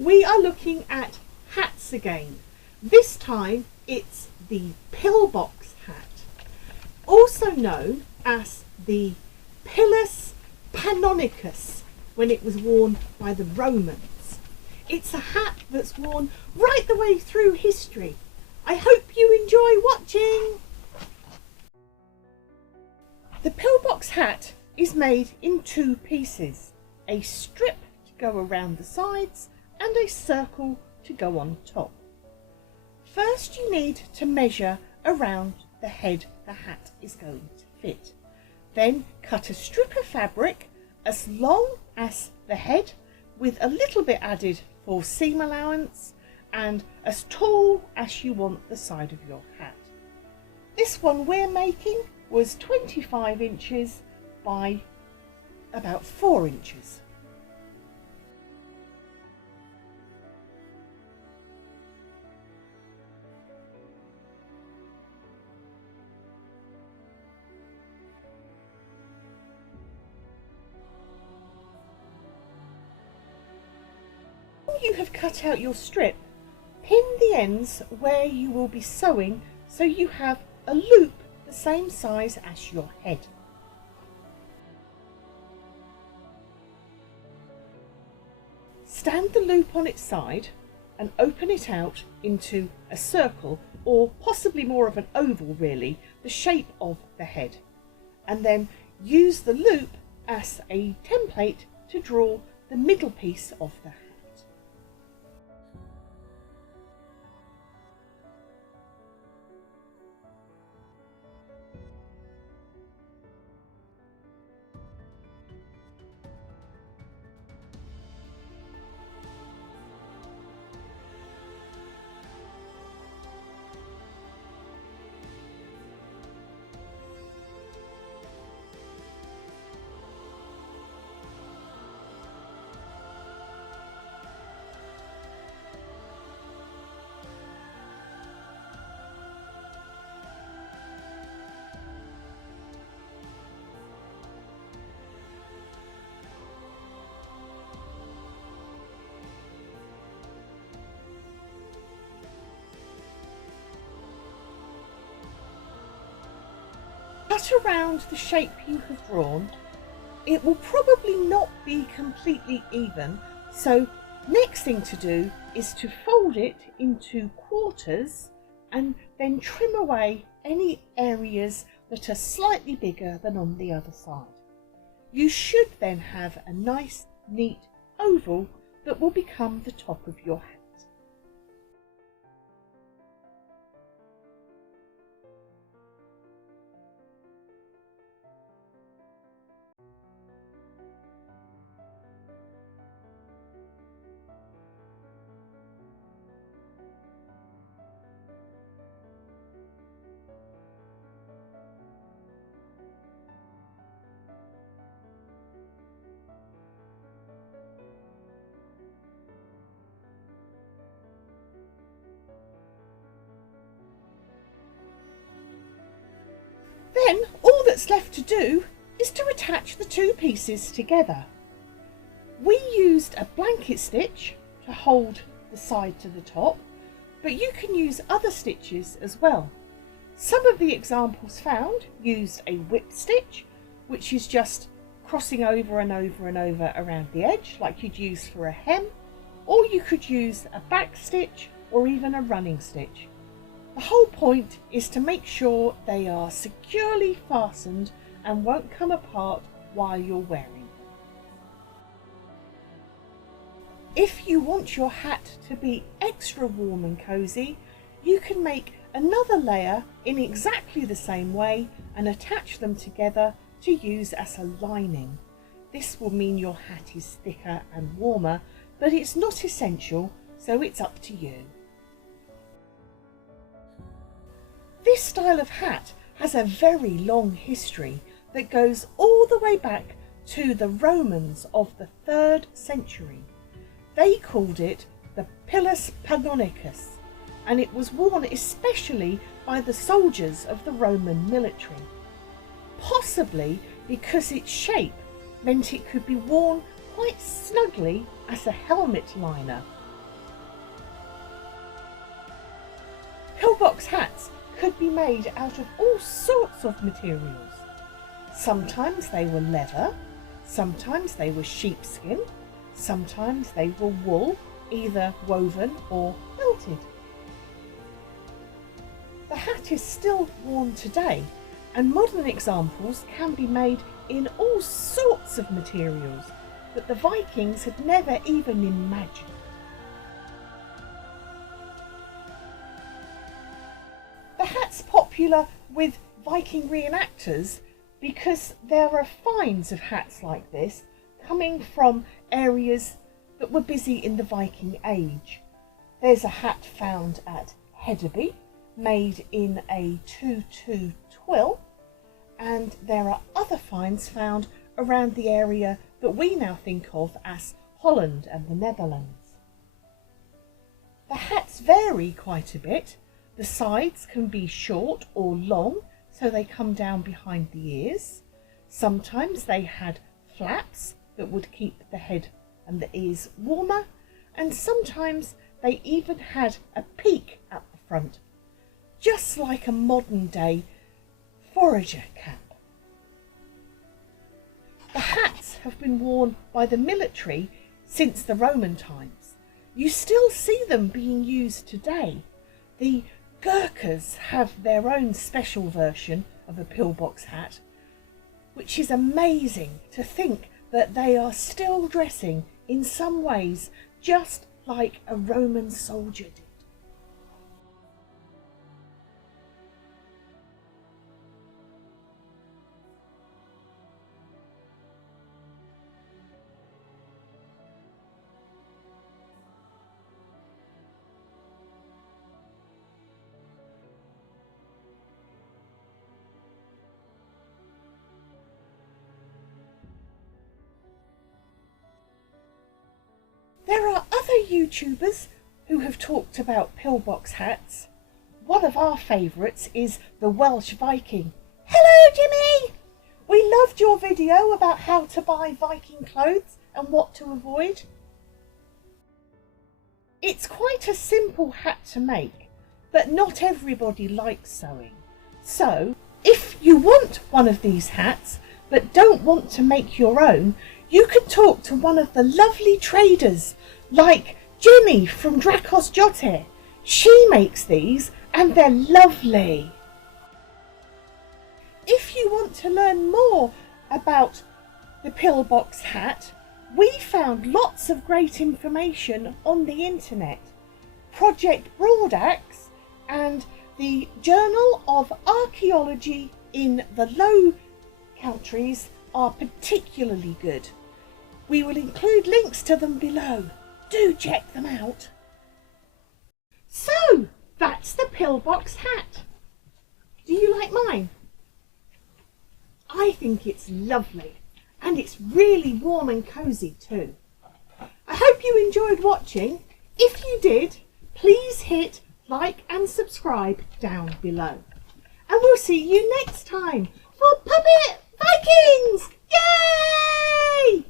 we are looking at hats again. This time it's the Pillbox hat, also known as the Pilus Pannonicus when it was worn by the Romans. It's a hat that's worn right the way through history. I hope you enjoy watching. The Pillbox hat is made in two pieces, a strip to go around the sides and a circle to go on top. First you need to measure around the head the hat is going to fit. Then cut a strip of fabric as long as the head with a little bit added for seam allowance and as tall as you want the side of your hat. This one we're making was 25 inches by about 4 inches. When you have cut out your strip, pin the ends where you will be sewing so you have a loop the same size as your head. Stand the loop on its side and open it out into a circle, or possibly more of an oval really, the shape of the head, and then use the loop as a template to draw the middle piece of the hat. Cut around the shape you have drawn. It will probably not be completely even, so next thing to do is to fold it into quarters and then trim away any areas that are slightly bigger than on the other side. You should then have a nice neat oval that will become the top of your hat. Then all that's left to do is to attach the two pieces together. We used a blanket stitch to hold the side to the top, but you can use other stitches as well. Some of the examples found used a whip stitch, which is just crossing over and over and over around the edge like you'd use for a hem, or you could use a back stitch or even a running stitch. The whole point is to make sure they are securely fastened and won't come apart while you're wearing them. If you want your hat to be extra warm and cosy, you can make another layer in exactly the same way and attach them together to use as a lining. This will mean your hat is thicker and warmer, but it's not essential, so it's up to you. This style of hat has a very long history that goes all the way back to the Romans of the 3rd century. They called it the Pilus Pannonicus, and it was worn especially by the soldiers of the Roman military, possibly because its shape meant it could be worn quite snugly as a helmet liner, Pillbox hats could be made out of all sorts of materials. Sometimes they were leather, sometimes they were sheepskin, sometimes they were wool, either woven or felted. The hat is still worn today, and modern examples can be made in all sorts of materials that the Vikings had never even imagined. The hat's popular with Viking reenactors because there are finds of hats like this coming from areas that were busy in the Viking age. There's a hat found at Hilde, made in a 2-2 twill, and there are other finds found around the area that we now think of as Holland and the Netherlands. The hats vary quite a bit. The sides can be short or long, so they come down behind the ears. Sometimes they had flaps that would keep the head and the ears warmer, and sometimes they even had a peak at the front, just like a modern day forager cap. The hats have been worn by the military since the Roman times. You still see them being used today. The Gurkhas have their own special version of a pillbox hat, which is amazing to think that they are still dressing in some ways just like a Roman soldier did. There are other YouTubers who have talked about pillbox hats. One of our favourites is the Welsh Viking. Hello Jimmy! We loved your video about how to buy Viking clothes and what to avoid. It's quite a simple hat to make, but not everybody likes sewing. So, if you want one of these hats but don't want to make your own, you can talk to one of the lovely traders like Jimmy from Drakos Dottir. She makes these and they're lovely. If you want to learn more about the pillbox hat, we found lots of great information on the internet. Project Broadaxe and the Journal of Archaeology in the Low Countries are particularly good. We will include links to them below. Do check them out. So, that's the pillbox hat. Do you like mine? I think it's lovely, and it's really warm and cosy too. I hope you enjoyed watching. If you did, please hit like and subscribe down below. And we'll see you next time for Puppet Vikings! Yay!